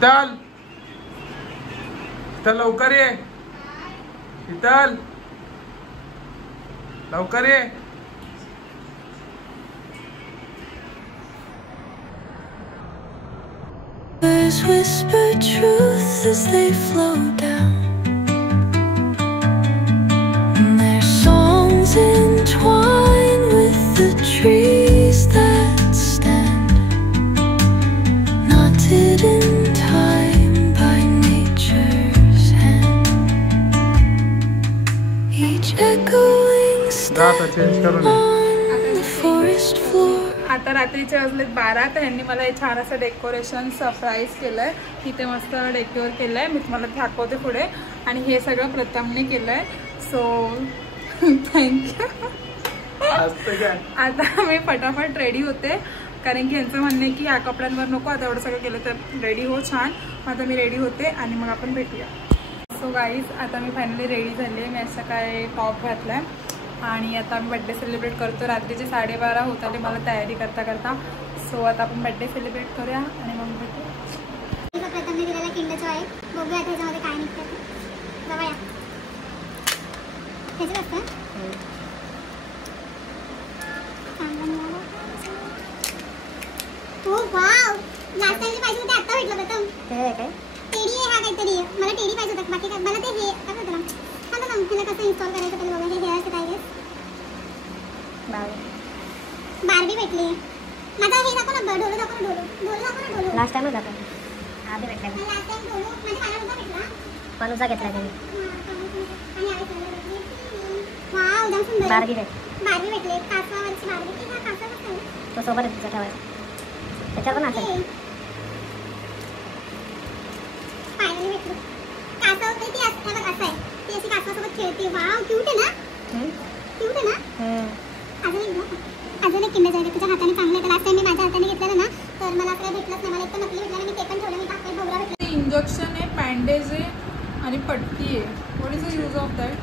शीतल शीतल लवकर ये, शीतल लवकर ये. Birds whisper truth as they flow down, and their songs entwine with the trees that stand, knotted in time by nature's hand, each echoing step on the forest floor. आता रात्रीचे वाजलेत 12. तर ह्यांनी मला हे छान असं डेकोरेशन सरप्राईज केलंय. इथे मस्त डेकोर केलंय, मी तुम्हाला दाखवते पुढे. आणि हे सगळं प्रथमने केलंय, सो थँक्यू. आता मी फटाफट रेडी होते, कारण की यांचं म्हणणं आहे की ह्या कपड्यांवर नको, आता एवढं सगळं केलं तर रेडी हो छान. आता मी रेडी होते आणि मग आपण भेटूया. सो गाईज, आता मी फायनली रेडी झाली आहे. मी असं काय टॉप घातलाय आणि आता आम्ही बड्डे सेलिब्रेट करतो. रात्रीचे 12:30 होत आले मला तयारी करता करता. सो आता आपण बड्डे सेलिब्रेट करूया आणि मग भेटू. प्रथमने दिलेला किंडर जॉय आहे, बघूया त्याच्यामध्ये काय निघतं. जाऊया ह्याची असतं हो. वाव, लास्ट टाइम पाहिजे होते आता भेटलं प्रथम. हे काय टेडी आहे, हा काहीतरी मला टेडी पाहिजे होता. बाकी मला ते हे काय होतं ना, आता ना मला कसं इन्स्टॉल करायचं पहिले बघा. हे हेअर काय बार्बी भेटली. माझा हे दाखव ना, ढोलू दाखव ना, ढोलू दाखव ना, ढोलू लास्ट टाइमच दाखव. आधी भेटला लास्ट टाइम ढोलू म्हणजे मला भेटला, पनुसा घेतला त्यांनी. आणि आले भेटली. वाव, जाम सुंदर बार्बी भेटली. कासवावरची बार्बी. ती हा कासव कसं आहे तो सोबत तिचा ठेवायचा, त्याच्यावर पण असेल. फायनली भेटली कासव. ती असं बघ, असं आहे ती, अशी कासवासोबत खेळते. वाव, क्यूट आहे ना, क्यूट आहे ना. अजून एक किंडर जॉय तुझ्या हाताने चांगलं आहे. लास्ट टाइम मी माझ्या हाताने घेतलेलं ना, तर मला काय भेटलंच नाही. मला एक तर नकली भेटला, मी ते पण ठेवलं. मी टाकले भोवरा भेटला. इंजेक्शन आहे, बँडेज आहे आणि पट्टी आहे. What is the use of that?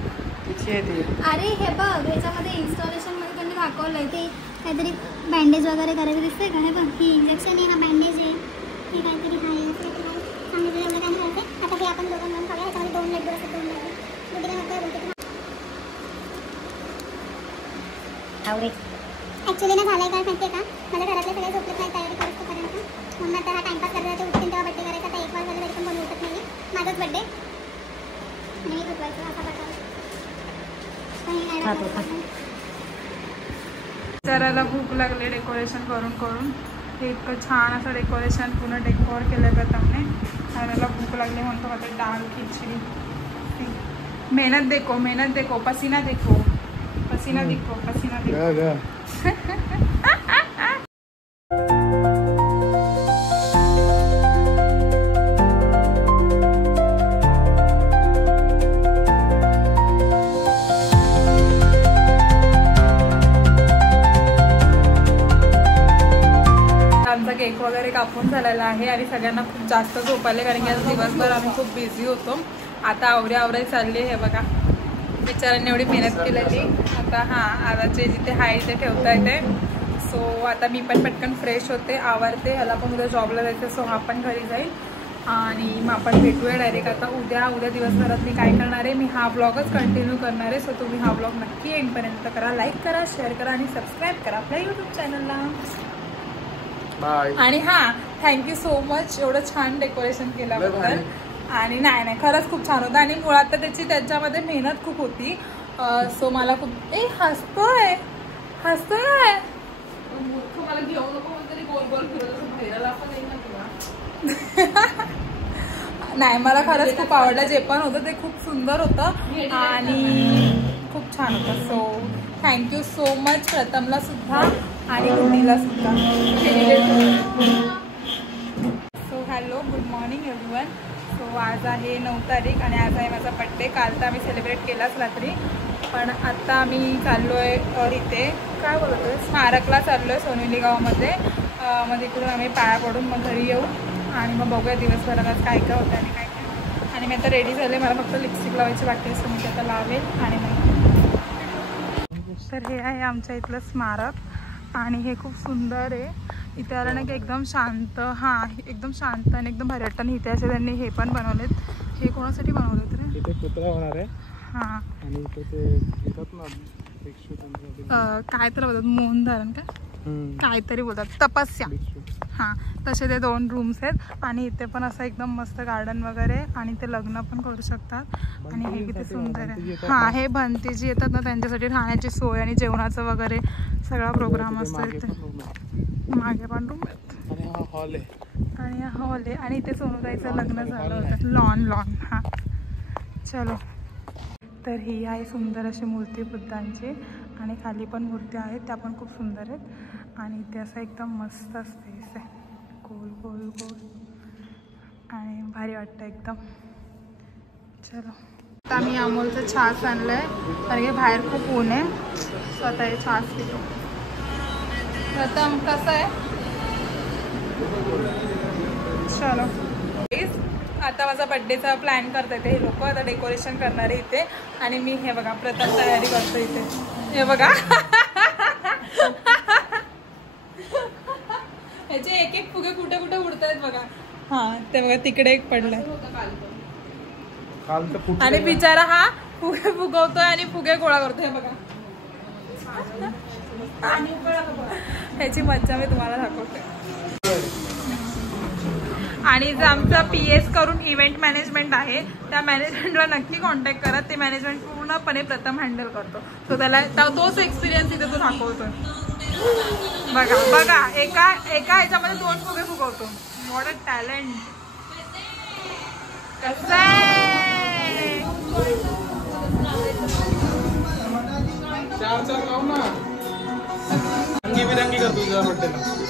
अरे हे बघ, ह्याच्यामध्ये इन्स्टॉलेशनमध्ये त्यांनी दाखवलं आहे ते काहीतरी बँडेज वगैरे करायचं दिसतंय का. हे बघ, ही इंजेक्शन आहे, हा बँडेज आहे, हे काहीतरी आहे सांगितलं. एवढं काय नाही करते. आता हे आपण दोघं मिळून खाऊया. ह्याच्यामध्ये 2 लेग असतात, 2 लेग बुद्धीला बोलते. ॲक्च्युली ना झालं आहे काय माहिती आहे का, माझ्या घरातले सगळे झोपलेत नाही तयारी करतो पर्यंत. म्हणून आता हा टाइमपास करायला ते उठतील तेव्हा बड्डे करायचा. आता 1 वाजता तरी पण कोणी उठत नाही आहे. माझाच बड्डे आणि मी उठवायचं असा प्रकार. जराला भूक लागली डेकोरेशन करून करून. हे इतकं छान असं डेकोरेशन पूर्ण डेकोर केलं प्रथमने. आणि मला भूक लागली म्हणतो आता डाळ खिचडी. मेहनत देखो, पसीना देखो, पसीना देखो, पसीना देखो. आमचा केक वगैरे कापून झालेला आहे आणि सगळ्यांना खूप जास्त झोप आले, कारण की आज दिवसभर आम्ही खूप बिझी होतो. आता आवराई चालली आहे बघा. बिचाऱ्यांनी एवढी मेहनत केलेली. आता आताचे जिथे आहे ते ठेवता येते. सो आता मी पण पटकन फ्रेश होते, आवरते. ह्याला पण उद्या जॉबला जायचं, सो हा पण घरी जाईल आणि मग आपण भेटूया डायरेक्ट. आता उद्या दिवसभरात मी काय करणार आहे, मी हा ब्लॉगच कंटिन्यू करणार आहे. सो तुम्ही हा ब्लॉग नक्की एंडपर्यंत करा, लाईक करा, शेअर करा आणि सबस्क्राईब करा आपल्या यूट्यूब चॅनलला. बाय. आणि थँक्यू सो मच एवढं छान डेकोरेशन केल्याबद्दल. आणि नाही खरंच खूप छान होतं. आणि मुळात तर त्याच्यामध्ये मेहनत खूप होती. सो मला खूप हसतोय मला घेऊ नको म्हणतरी गोल गोल फिरत फिरायला पण नाही. मला खरंच खूप आवडलं. जे पण होतं ते खूप सुंदर होतं आणि खूप छान होतं. सो थँक्यू सो मच प्रथमला सुद्धा आणि कुंडीला सुद्धा. So hello, good morning everyone. So आज आहे 9 तारीख आणि आज आहे माझा बड्डे. काल तर आम्ही सेलिब्रेट केलाच रात्री, पण आता आम्ही चाललो आहे इथे काय बोलतो स्मारकला चाललो आहे सोनेली गावामध्ये. मग तिकडून आम्ही पाया पडून मग घरी येऊ आणि मग बघूया दिवसभरात काय काय होतं आणि काय काय. आणि मी आता रेडी झाले, मला फक्त लिपस्टिक लावायची बाकी असं मी आता लावेल आणि मग. तर हे आहे आमच्या इथलं स्मारक आणि हे खूप सुंदर आहे. इथे आलं ना की एकदम शांत, हां एकदम शांत आणि एकदम भारी वाटतं. आणि इथे असे त्यांनी हे पण बनवलेत. हे कोणासाठी बनवलेत रे? इथे कुत्रा होणार आहे. हां आणि इथे ते येतात ना काय तर बोलतात मौन धारण का काहीतरी बोलतात, तपस्या. हां तसे ते 2 रूम्स आहेत. आणि इथे पण असं एकदम मस्त गार्डन वगैरे आणि ते लग्न पण करू शकतात. आणि हे किती सुंदर आहे. हां हे भंतीजी येतात ना त्यांच्यासाठी राहण्याची सोय आणि जेवणाचं वगैरे सगळा प्रोग्राम असतो इथे. मागे पण रूम आहेत आणि हा हॉल आहे. आणि इथे सोनूताईचं लग्न झालं होतं. लॉन. हां चलो. तर ही आहे सुंदर अशी मूर्ती बुद्धांची. आणि खाली पण मूर्त्या आहेत, त्या पण खूप सुंदर आहेत. आणि इथे असं एकदम मस्त स्पेस आहे, गोल आणि भारी वाटतं एकदम. चलो आता आम्ही अमूलचं छास आणलं आहे कारण की बाहेर खूप ऊन आहे. स्वतः हे छास पितो. प्रथम कसं आहे? चलो आता माझा बड्डेचा प्लॅन करतात हे लोक. आता डेकोरेशन करणार आहे इथे. आणि मी हे बघा प्रथम तयारी करतो इथे. हे बघा ह्याचे एक फुगे कुठे कुठे उडत आहेत बघा. हा ते बघा तिकडे एक पडलाय. आणि बिचारा हा फुगे फुगवतोय आणि फुगे गोळा करतोय. हे बघा ह्याची मज्जा मी तुम्हाला दाखवते. आणि जर आमचा PS करून इव्हेंट मॅनेजमेंट आहे त्या मॅनेजमेंटला नक्की कॉन्टॅक्ट करा. ते मॅनेजमेंट पूर्णपणे प्रथम हँडल करतो. सो त्याला तोच एक्सपिरियन्स इथे तो दाखवतो. बघा एका ह्याच्यामध्ये 2 फुगे फुगवतो. What a talent. कसं आहे?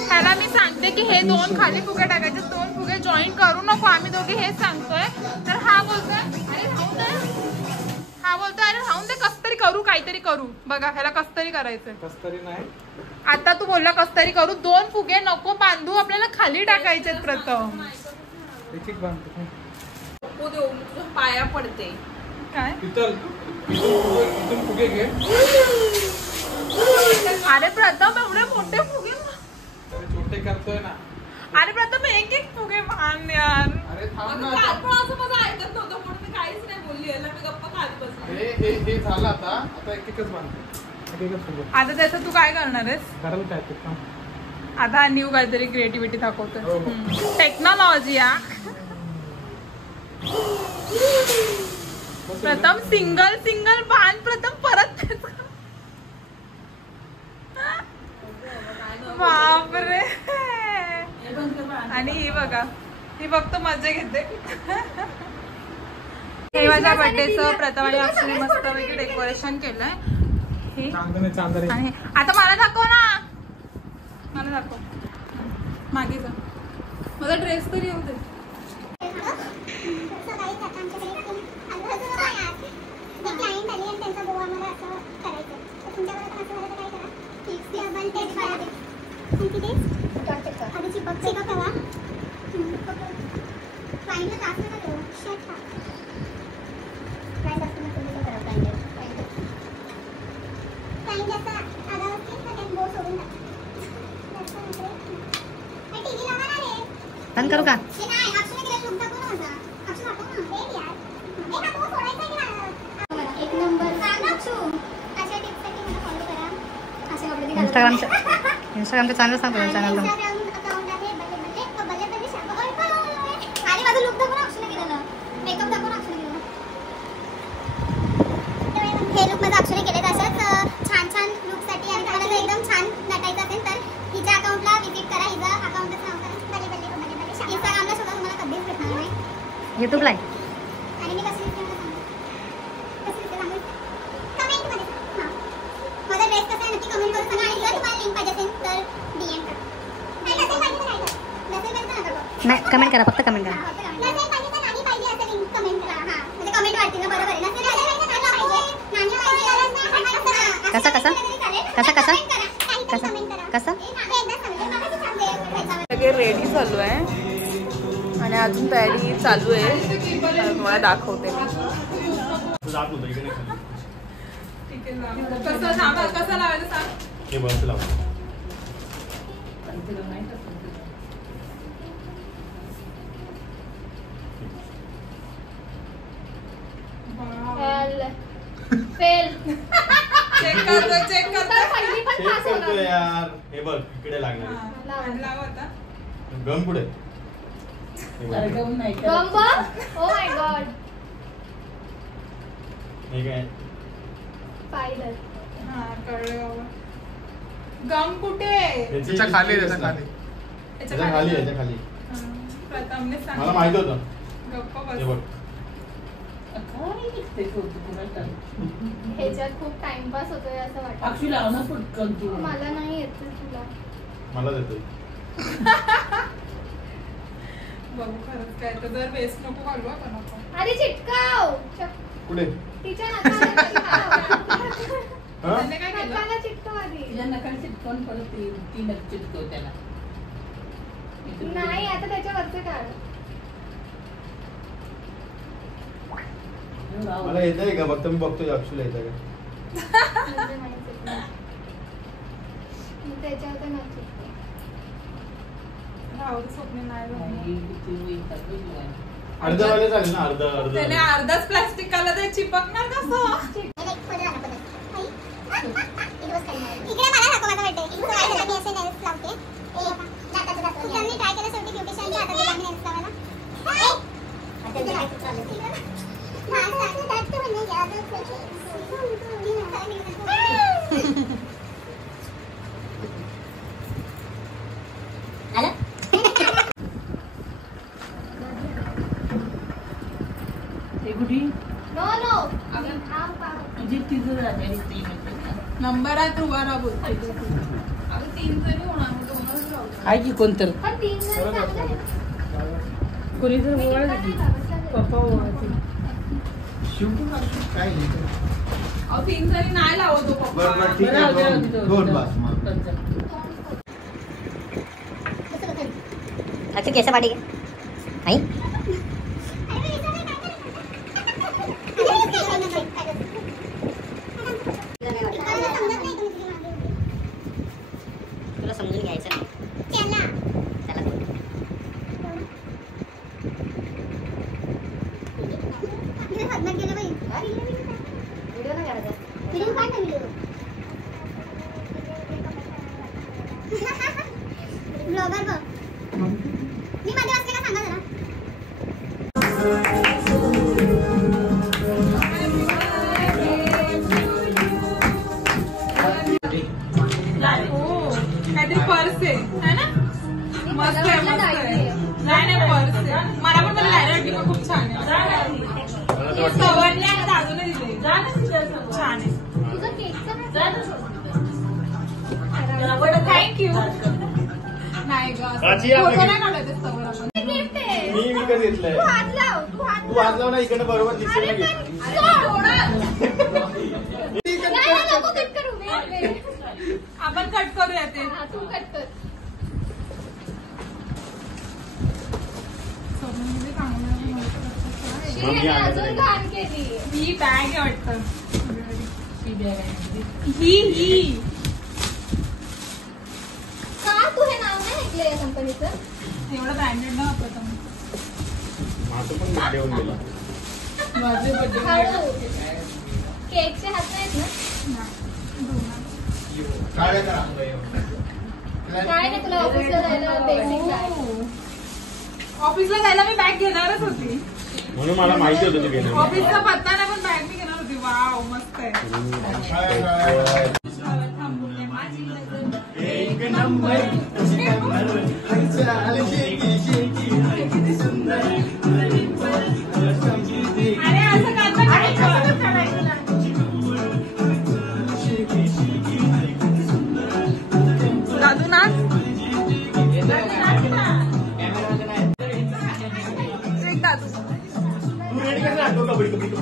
ह्याला मी सांगते की हे 2 खाली फुगे टाकायचे, 2 फुगे जॉईन करू नको. आम्ही दोघे हेच सांगतोय. तर हा बोलतोय अरे राहून दे कसतरी करू, काहीतरी करू. बघा ह्याला कसतरी करायचंय. कसतरी नाही आता तू बोलला कसतरी करू. 2 फुगे नको बांधू, आपल्याला खाली टाकायचे प्रथम. पाया पडते काय फुगे घे. अरे प्रथम एवढे मोठे फुगे छोटे करतोय ना. अरे प्रथम एक फुगे बांध यार. अरे थांब ना. असं माझं ऐकत नव्हतं म्हणून मी काहीच नाही बोलली. याला मी गप्पा खात बसले. हे झालं आता एकच बांधतो. आता त्याचं तू काय करणार आहेस? करायला काय ते आता न्यू काहीतरी क्रिएटिव्हिटी दाखवतोय. टेक्नॉलॉजी या प्रथम सिंगल बांध. प्रथम परत बापरे. आणि ही बघा ही फक्त मजा घेते. हे माझ्या बर्थडेचं प्रथम आणि अक्षरी मस्तपैकी डेकोरेशन केलंय. आणि आता मला दाखव ना. मला दाखव मागे जा. माझा ड्रेस तरी येऊ दे. बंद करू का? इंस्टाग्रामचं चॅनल सांगतो. चॅनल हे लुक माझं अक्षरही केले. तसंच छान लुकसाठी आणि तुम्हाला जर एकदम छान नटायचं असेल तर हिच्या अकाउंटला व्हिजिट करा. हिचं अकाउंटच नाव करा इंस्टाग्रामला सुद्धा तुम्हाला कधीच भेटणार नाही. युट्यूबला आहे. आणि मी कशी दिसते कमेंटमध्ये माझा ड्रेस कसा आहे नक्की कमेंट करून सांगा. आणि जर तुम्हाला लिंक पाहिजे असेल तर DM करा. नाही कमेंट करा, फक्त कमेंट करा. कसा कसा कसा कसा कसा कसा सगळे रेडी चालू आहे आणि अजून तयारी चालू आहे. मला दाखवते. कसं लावायचं सांग. फेल. चेक करतो पहिली पण चेक पास करतो होणार. यार. हे बघ इकडे लागणार लाव आता. गम कुठे हे बघ. गम बघ. Oh my God. हे काय पाहिलं. हा कळलं बाबा. गम कुठे? त्याच्या खाली आहे, त्याच्या खाली. याच्या खाली याच्या खाली हा, प्रथमने मला सांगितलं. माहित होतं गप्प हे बस. बघ ह्याच्यात खूप टाइमपास होतोय असं वाटतं. मला नाही येत तुला. मला देतोय बघू खरंच काय तर जर वेस्ट नको घालू आपण आपण. अरे चिटकाव. कुठे तिच्या नाकाला चिटकाव. हा त्याने काय केलं? नाकाला चिटकाव आधी. नाही आता त्याच्यावरचं काढ. मला येतंय का फक्त मी बघतोय अक्षुला येतं का म्हणजे माहिती आहे. मी त्याच्यावर तर नाही चिटकवत. राहू दे, स्वप्न नाही जमलं. अर्धवाले झाले ना अर्ध त्याने अर्धाच प्लास्टिक काला ते चिपकणार कसं? इकडे मला नको माझा बर्थडे. मी असे नेल्स लावते. त्यांनी ट्राय केलं शेवटी ब्युटिशियनची आता तिला मी नेल्स लावायला. नो नो नंबर आहे तुम्हाला बोलतो. अगं 3 जणी होणार, 2च राहू. आहे की कोणतर पण 3 जण चांगले आहेत. कोणी तर मी ओळख नाही लावत. पप्पा ओळखते. काय नाही अहो 3 जणी नाही लावतो पप्पा. बरं ठीक बरं, आहे राहू दे. दोन बस मग अच्छा कैसे पार्टी आई तुला समजून घ्यायचं नाही. ब्लॉगर बघ. मी मध्ये वाचले का सांगा जरा. हो, काहीतरी पर्स आहे ना? मस्त आहे, मस्त आहे. नाही पर्स आहे. मला पण डायरेक्ट खूप छान आहे. सवरणे आणि दादूने दिले. छान आहे. तुझं केकचं थँक्यू. नाही ग फोटो नाही काढायचे सवड आपण. गिफ्ट आहे. मी विकत घेतलंय तू हात लाव. तू हात तू आज लाव ना इकडे बरोबर दिसेल ना घे. नको कट करू. आपण कट करूया ते. हा तू कट कर. स्वप्नामध्ये चांगलं मग मी आणलं अजून घाण केली. ही बॅग आहे वाटतं. ही का तू हे नाव नाही ऐकलं या कंपनीचं? एवढं ब्रँडेड ना वापरतो. माझं पण gift देऊन गेला हळू. केकचे हात नाहीत ना? काय करा काय नाही तुला ऑफिसला जायला बेसिक बॅग. ऑफिसला जायला मी बॅग घेणारच होती. म्हणून मला माहिती होतं तू घेणार ऑफिसचा पत्ता नाही पण बॅग मी घेणार होती. वाव मस्त आहे. एक नंबर अरे असं करता दादू नाच. एक दादू. तू रेडी कर ना कबड्डी कबड्डी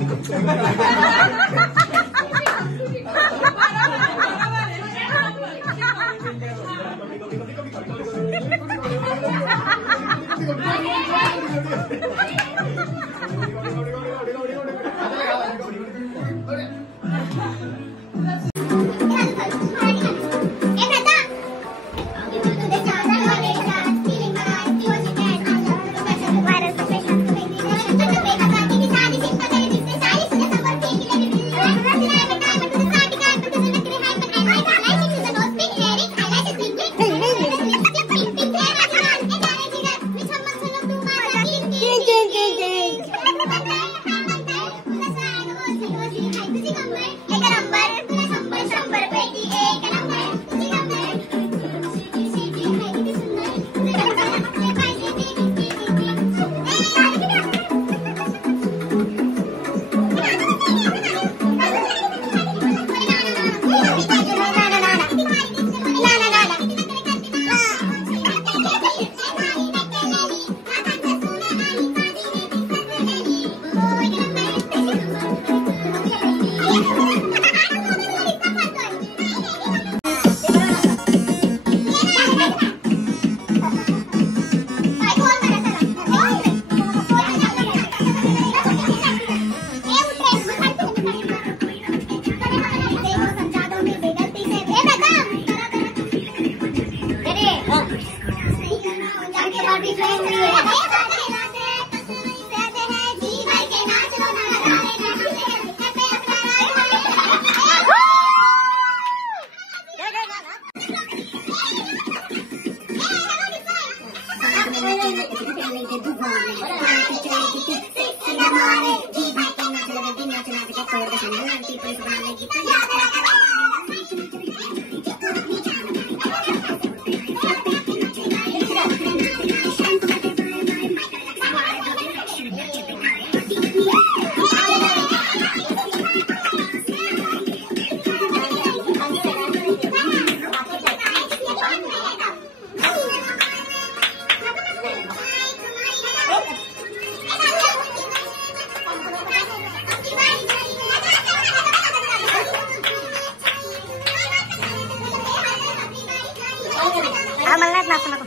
मला नाही नाचू नको.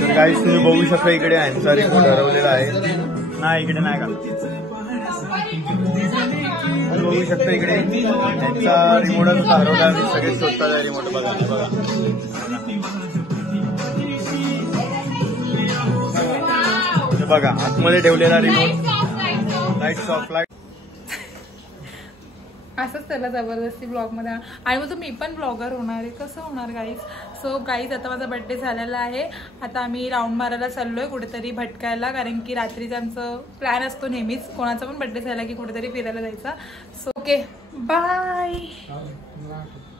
तर गाईस तुम्ही बघू शकता इकडे यांचा रिमोट हरवलेला आहे. नाही इकडे नाही का बघू शकता इकडे यांचा रिमोटच हरवला. सगळे शोधतात रिमोट. बघा बघा आतमध्ये ठेवलेला रिमोट. Lights of. लाईट असंच त्याला जबरदस्ती ब्लॉगमध्ये. आणि मग मी पण ब्लॉगर होणार आहे. कसं होणार गाईज. सो गाईज आता माझा बड्डे झालेला आहे. आता आम्ही राऊंड मारायला चाललोय कुठेतरी भटकायला. कारण की रात्रीचा आमचं प्लॅन असतो नेहमीच कोणाचा पण बड्डे झाला की कुठेतरी फिरायला जायचा. So okay bye.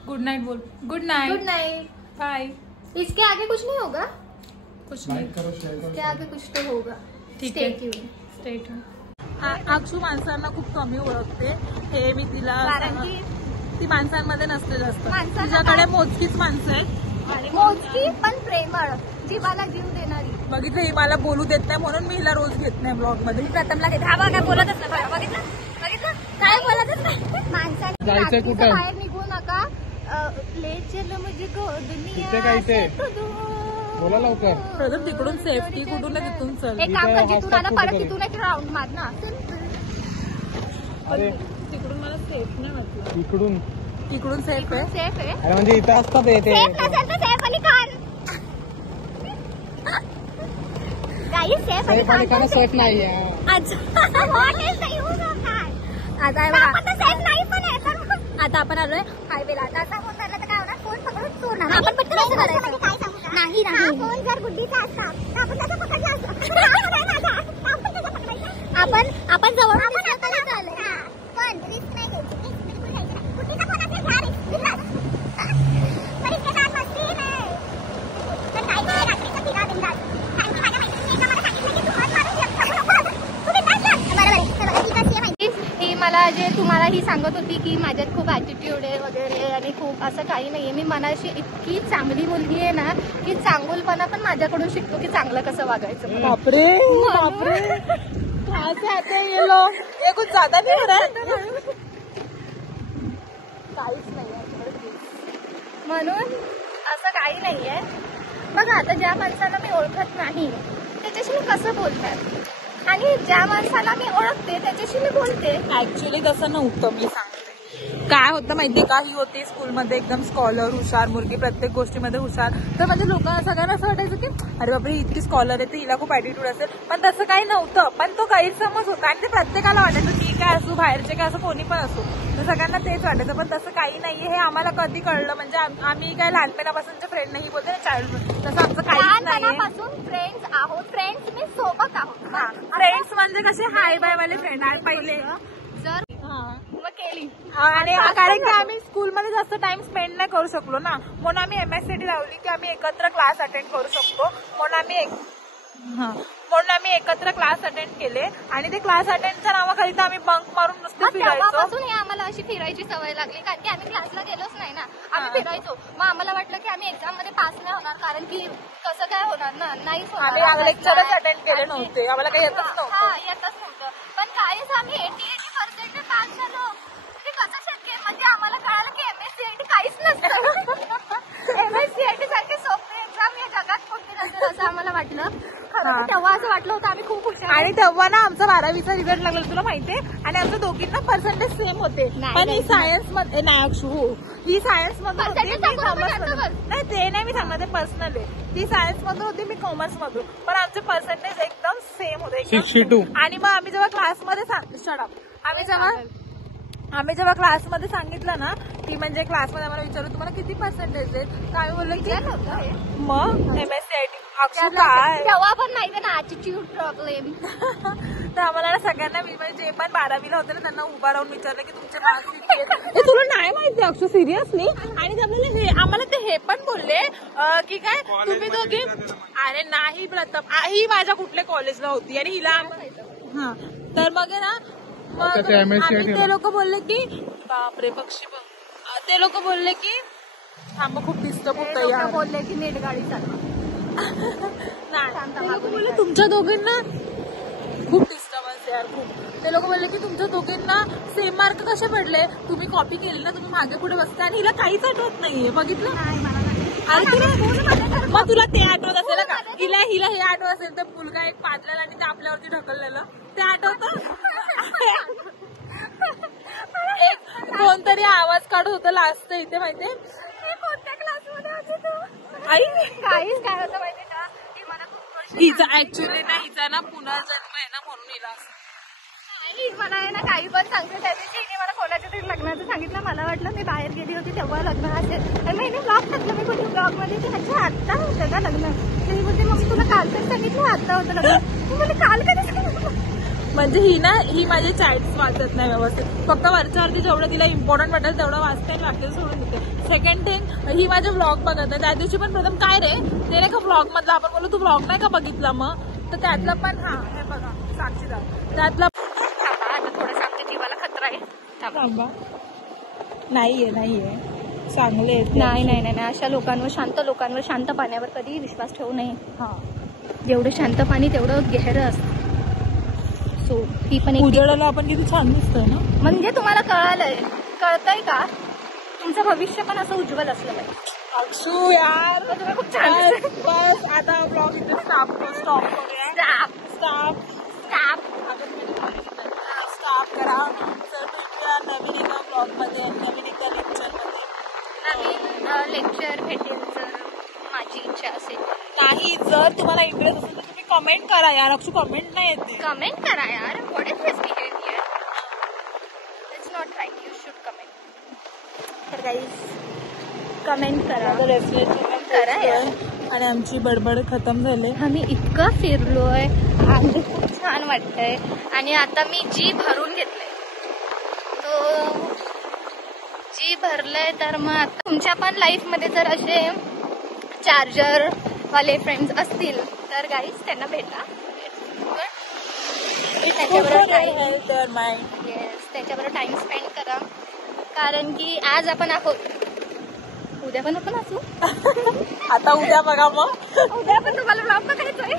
Good night बोल. Good night. Good night. Bye. इसके आगे कुछ नहीं होगा. कुछ नाही. इसके आगे कुछ तो होगा. ठीक आहे. Stay tune. अक्षू माणसांना खूप कमी ओळखते. हे मी तिला कारण की ती माणसांमध्ये नसते जास्त. माणसांना तिच्याकडे मोजकीच माणसं आहेत. आणि मोजकी पण प्रेमळ, जीवाला जीव देणारी. बघितलं ही मला बोलू देत नाही म्हणून मी हिला रोज घेत नाही ब्लॉग मध्ये. प्रथमला घेत. हा बघा बोलतच नाही. बघितलं काय बोलतच नाही. माणसाने रात्रीचं बाहेर निघू नका. लेट चलो मुझे दुनिया से बोला लवकर. प्रथम तिकडून सेफ्टी कुठून आहे तिथून चल. एक काम कर, जिथून आला परत तिथून एक राऊंड मार ना. तिकडून मला सेफ नाही वाटलं. इकडून सेफ आहे. सेफ आहे. अरे म्हणजे इथं असतात ते. सेफ नसेल तर सैफ अली खान. गाईस सैफ अली खान सेफ नाही आहे. अच्छा what is the use of that. आता आहे बघा सेफ नाही पण आहे. आता आपण आलोय हायवेला. आता असा फोन करला तर काय होणार. फोन पकडून चोरणार. आपण पटकन असं करायचं. काय सांगू नाही नाही. फोन जर गुड्डीचा असता तर आपण त्याचा पकडला असता. आपण जवळ तरी चालेल. पण रिस्क नाही घ्यायची. रिस्क बिलकुल घ्यायची नाही. गुड्डीचा फोन असेल घ्या रिस्क. पण इसके साथ मस्ती नाही. पण काय नाही रात्रीचं फिरा बिंदास. कारण की माझ्या मैत्रिणीने एकदा मला सांगितलं की तू हात मारून शकतो. तू बिंदास जा. बरोबर ती कशी आहे माहिती. ही मला जे तुम्हाला ही सांगत होती की माझ्यात खूप ॲटिट्यूड आहे वगैरे आणि खूप असं काही नाहीये. मी मनाशी इतकी चांगली मुलगी आहे ना की चांगुलपणा पण माझ्याकडून शिकतो की चांगलं कसं वागायचं. बापरे बापरे. कहाँ से आते हैं ये लोग. ये कुछ ज्यादा नहीं हो रहा है. काहीच नाही म्हणून असं काही नाहीये. बघा आता ज्या माणसाला मी ओळखत नाही त्याच्याशी मी कसं बोलतात आणि ज्या माणसाला मी ओळखते त्याच्याशी मी बोलते. ऍक्च्युली तसं नव्हतं. मी सांगते काय होतं माहिती का. ही होती स्कूलमध्ये एकदम स्कॉलर हुशार मुलगी. प्रत्येक गोष्टीमध्ये हुशार. तर म्हणजे लोकांना सगळ्यांना असं वाटायचं की अरे बापरे इतकी स्कॉलर आहे तर हिला खूप ॲटिट्यूड असेल. पण तसं काही नव्हतं. पण तो गैरसमज होता आणि ते प्रत्येकाला वाटायचं की काय असू बाहेरचे काय असं कोणी पण असो तर सगळ्यांना तेच वाटायचं. पण तसं काही नाहीये. हे आम्हाला कधी कळलं म्हणजे आम्ही काय लहानपणापासूनचे फ्रेंड नाही बोलते ना चाइल्डहुड. तसं आमचं काही लहानपणापासून फ्रेंड्स आहोत. फ्रेंड्स मी सोबत आहोत. फ्रेंड्स म्हणजे कसे हाय बाय वाले फ्रेंड आहे पहिले. जर मग केली आणि कारण की आम्ही स्कूलमध्ये जास्त टाइम स्पेंड नाही करू शकलो ना म्हणून आम्ही MSCT लावली की आम्ही एकत्र क्लास अटेंड करू शकतो. म्हणून आम्ही एकत्र क्लास अटेंड केले आणि ते क्लास अटेंडच्या नावाखाली तर आम्ही बंक मारून नुसते फिरायचो. तेव्हापासून आम्हाला अशी फिरायची सवय लागली कारण की आम्ही क्लासला गेलोच नाही ना. आम्ही फिरायचो. मग आम्हाला वाटलं की आम्ही एक्झाम मध्ये पास नाही होणार कारण की कसं काय होणार ना. नाहीच होणार. लेक्चरच अटेंड केले नव्हते. आम्हाला काही येतच नव्हतं. येतच नव्हतं. पण काहीच आम्ही 80% पास झालो. ते कसं शक्य आहे. म्हणजे आम्हाला कळालं की MSCIT काहीच नसतं. MSCIT सारखे सोपे एक्झाम या जगात कोणती नसेल असं आम्हाला वाटलं. तेव्हा असं वाटलं होतं आम्ही खूप हुशार. आणि तेव्हा ना आमचा 12वीचा रिझल्ट लागला तुला माहितीये. आणि आमच्या दोघींना पर्सेंटेज सेम होते. पण ही सायन्स मध्ये नाही अक्षू. ही सायन्स मधून होती मी कॉमर्स मधून. नाही ते नाही मी सांगते पर्सनल आहे. ती सायन्स मधून होती मी कॉमर्स मधून. पण आमचे पर्सेंटेज एकदम सेम होते. 62. आणि मग आम्ही जेव्हा क्लासमध्ये आम्ही जेव्हा क्लासमध्ये सांगितलं ना की म्हणजे क्लासमध्ये आम्हाला विचारलं तुम्हाला किती पर्सेंटेज आहेत तर आम्ही बोललो की मग MSCIT काय तेव्हा पण नाही ना ॲटिट्यूड प्रॉब्लेम. तर आम्हाला सगळ्यांना म्हणजे जे पण 12वीला होते ना त्यांना उभा राहून विचारलं की तुमचे मार्क्स तुला नाही माहिती अक्षर सिरियसली. आणि आम्हाला ते हे पण बोलले की काय तुम्ही दोघे अरे नाही प्रथम ही माझ्या कुठल्या कॉलेजला होती आणि हिला हा तर मग ना मग आणि ते लोक बोलले की बापरे पक्षी बघ. ते लोक बोलले की थांब खूप डिस्टर्ब होतं यार. बोलले की नीट गाडी चालवा. नाही ते लोक बोलले तुमच्या दोघींना खूप डिस्टर्बन्स यार खूप. ते लोक बोलले की तुमच्या दोघींना सेम मार्क कसे पडले, तुम्ही कॉपी केली ना, तुम्ही मागे पुढे बसता आणि हिला काहीच आठवत नाहीये. बघितलं मग तुला ते आठवत असेल का? हिला हे आठवत असेल तर मुलगा एक पाजलेला आणि ते आपल्यावरती ढकललेलं ते आठवतं. कोणतरी आवाज काढत होतं लास्ट इथे माहितीये. कोणत्या क्लासमध्ये होती तू? आई काहीच काय होतं माहिती का, की मला खूप हिचा ऍक्च्युली ना हिचा ना पुनर्जन्म आहे ना म्हणून हिला मला आहे ना काही पण सांगते. त्या दिवशी हिने मला कोणाच्या तरी लग्नाचं सांगितलं. मला वाटलं मी बाहेर गेली होती तेव्हा लग्न असेल आणि मी ब्लॉग टाकलं. मी कोणी ब्लॉगमध्ये की अच्छा आत्ता होतं का लग्न. तरी बोलते मग तुला काल तर सांगितलं आत्ता होतं लग्न. मी बोलले काल कधी सांगितलं. म्हणजे ही माझे चॅट्स वाचत नाही व्यवस्थित. फक्त वरच्यावरती जेवढं तिला इम्पॉर्टंट वाटेल तेवढं वाचते आणि बाकी सोडून देते. सेकंड थिंग ही माझे व्लॉग बघत आहे. त्या दिवशी पण प्रथम काय रे ते नाही का व्लॉग मधला आपण बोललो तू व्लॉग नाही का बघितला मग, तर त्यातला पण हा हे बघा साक्षीदार त्यातला आता थोडं सांगते जीवाला खतरा आहे. थांबा नाहीये चांगले आहेत. नाही अशा लोकांवर शांत लोकांवर शांत पाण्यावर कधीही विश्वास ठेवू नये. हा जेवढं शांत पाणी तेवढं गहरं असतं. सो ही पण एक उजळाला आपण किती छान दिसतोय ना. म्हणजे तुम्हाला कळतंय का तुमचं भविष्य पण असं उज्ज्वल असलं पाहिजे. अक्षू यार तुम्ही खूप छान बस आता ब्लॉग इथे स्टॉप करूया. स्टॉप करा. तर भेटूया नवीन एका ब्लॉग मध्ये नवीन एका लेक्चर मध्ये. नवीन लेक्चर भेटेल जर माझी इच्छा असेल. नाही जर तुम्हाला इंटरेस्ट असेल तर तुम्ही कमेंट करा यार. अक्षू कमेंट नाही येते. कमेंट करा यार. What is this behaviour. It's not right. You should comment. तर गाईज कमेंट करा. करा यार. आणि आमची बडबड खतम झाली. आम्ही इतकं फिरलोय आणि खूप छान वाटतंय. आणि आता मी जी भरून घेतलंय तो जी भरलंय. तर मग आता तुमच्या पण लाईफमध्ये जर असे चार्जर वाले फ्रेंड्स असतील तर गाईज त्यांना भेटा. त्याच्याबरोबर टाइम स्पेंड करा. कारण की आज आपण आहोत उद्या पण आपण असू. आता उद्या बघा मग उद्या पण तुम्हाला ब्लॉग बघायचोय.